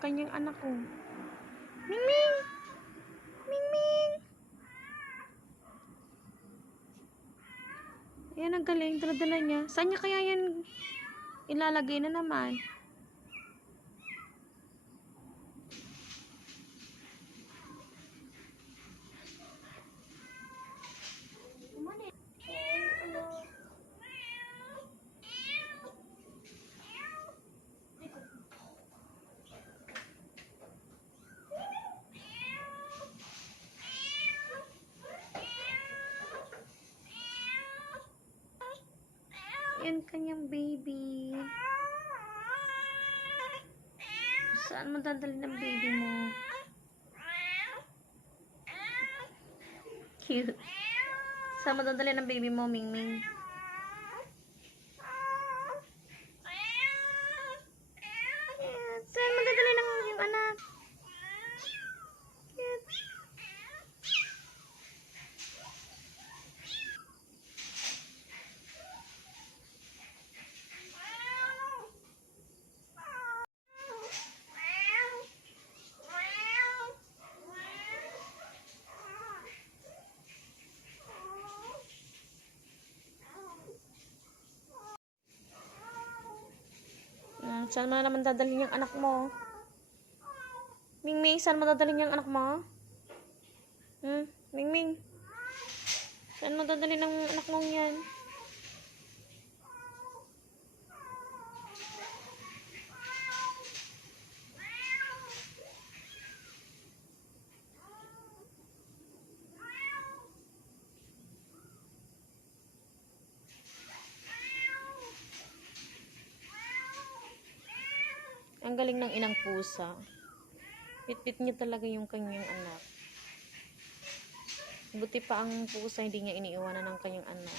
kanyang anak ko. Mingming! Mingming! Ayan, ang galing. Dala-dala niya. Saan niya kaya yan ilalagay na naman? Yan kanyang baby. Saan mo dadali ng baby mo? Cute. Saan mo dadali ng baby mo, Mingming? Saan mo dadali ng yung anak? Cute. Saan mo na naman dadalhin yung anak mo? Mingming, saan mo dadalhin yung anak mo? Mingming, saan mo dadalhin ng anak mong yan? Ang galing ng inang pusa. Pit-pit niya talaga yung kanyang anak. Buti pa ang pusa hindi niya iniiwanan ng kanyang anak.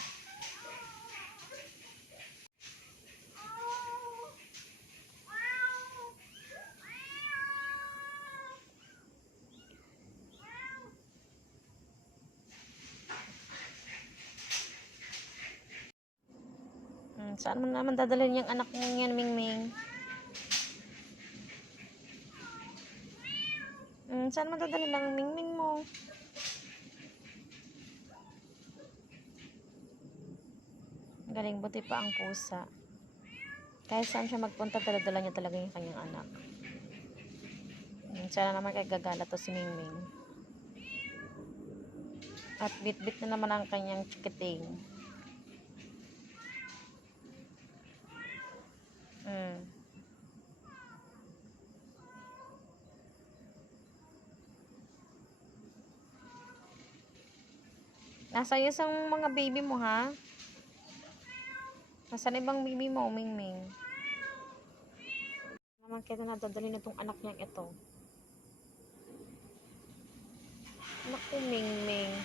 Saan mo naman dadalhin yung anak mo yan, Mingming? Saan mo dadalhin ang Mingming mo? Galing, buti pa ang pusa. Kahit saan siya magpunta, dala-dala niya talaga yung kanyang anak. Sana naman kay gagala to si Mingming. At bit-bit na naman ang kanyang chikiting. Nasaan yung mga baby mo, ha? Nasaan ibang baby mo, Mingming? Naman kita nadadali na itong anak niyang ito. Anak ko, Mingming.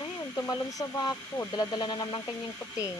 Ayun, tumalon sa bako. Dala-dala na naman ang kanyang puting.